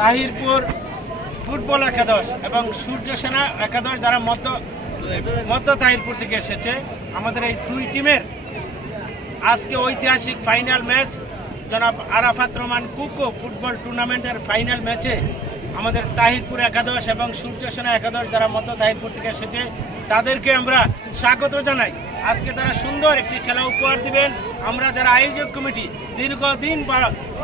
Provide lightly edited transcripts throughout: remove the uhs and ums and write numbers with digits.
Tahirpur football একাদশ এবং সূর্য সেনা একাদশ যারা মধ্য তাহিরপুর থেকে এসেছে, আমাদের এই দুই টিমের আজকে ঐতিহাসিক ফাইনাল ম্যাচ। জনাব আরাফাত রহমান কুকো ফুটবল টুর্নামেন্টের ফাইনাল ম্যাচে আমাদের তাহিরপুর একাদশ এবং সূর্য সেনা একাদশ যারা মধ্য তাহিরপুর থেকে এসেছে তাদেরকে আমরা স্বাগত জানাই। আজকে তারা সুন্দর একটি খেলা উপহার দিবেন। আমরা যারা আয়োজক কমিটি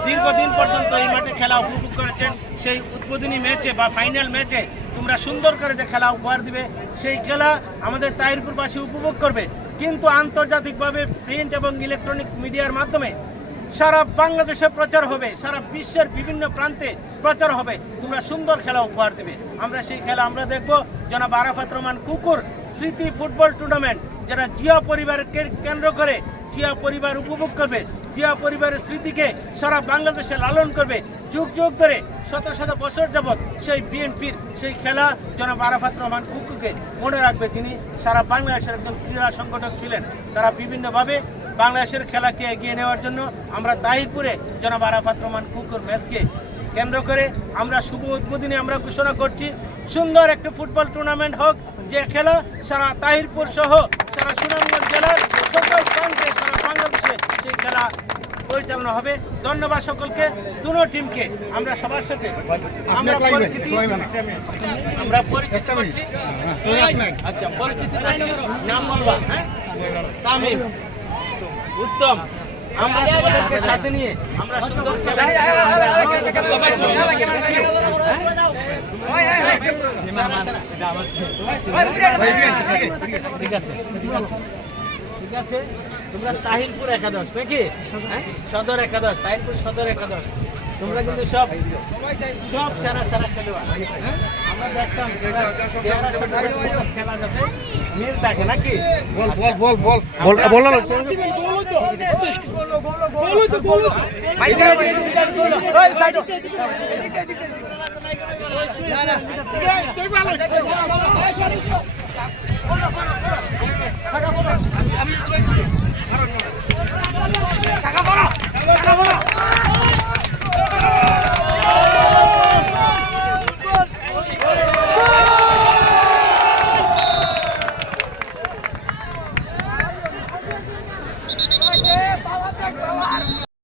দীর্ঘদিন পর্যন্ত এই মাঠে খেলা উপভোগ করেছেন, সেই উদ্বোধনী ম্যাচে বা ফাইনাল ম্যাচে তোমরা সুন্দর করে যে খেলা উপহার দিবে, সেই খেলা আমাদের তাহিরপুরবাসী উপভোগ করবে। কিন্তু আন্তর্জাতিকভাবে প্রিন্ট এবং ইলেকট্রনিক্স মিডিয়ার মাধ্যমে সারা বাংলাদেশে প্রচার হবে, সারা বিশ্বের বিভিন্ন প্রান্তে প্রচার হবে, তোমরা সুন্দর খেলা উপহার দেবে। আমরা সেই খেলা আমরা দেখব। জনাব আরাফাত রহমান কুকুর স্মৃতি ফুটবল টুর্নামেন্ট, যারা জিয়া পরিবারকে কেন্দ্র করে জিয়া পরিবার উপভোগ করবে, জিয়া পরিবারের স্মৃতিকে সারা বাংলাদেশে লালন করবে। যুগ যুগ ধরে শত শত বছর যাবৎ সেই বিএনপির সেই খেলা জনাব আরাফাত রহমান কুকুরকে মনে রাখবে, যিনি সারা বাংলাদেশের একজন ক্রীড়া সংগঠক ছিলেন। তারা বিভিন্নভাবে বাংলাদেশের খেলাকে এগিয়ে নেওয়ার জন্য আমরা তাহিরপুরে জনাব আরাফাত রহমান কুকুর ম্যাচকে কেন্দ্র করে আমরা শুভ উদ্বোধনী আমরা ঘোষণা করছি। সুন্দর একটা ফুটবল টুর্নামেন্ট হোক, যে খেলা সারা তাহিরপুর সহ সারা সুনামগঞ্জ জেলার সকল প্রান্তে সারা বাংলাদেশে সেই খেলা পরিচালনা হবে। ধন্যবাদ সকলকে, দুটো টিমকে। আমরা সবার সাথে আমরা পরিচিতি করছি। আচ্ছা, পরিচিতি নাম বলবা? হ্যাঁ, তামিম, উত্তম। আমরা তোমাদেরকে সাথে নিয়ে আমরা সুন্দর খেলা ঠিক আছে, ঠিক আছে। তোমরা তাহিরপুর একাদশ নাকি? সদর একাদশ, তাহিরপুর সদর একাদশ। তোমরা কিন্তু সব সেরা খেলোয়াড়। আমরা দেখতাম খেলা যাতে মিল থাকে নাকি? আমি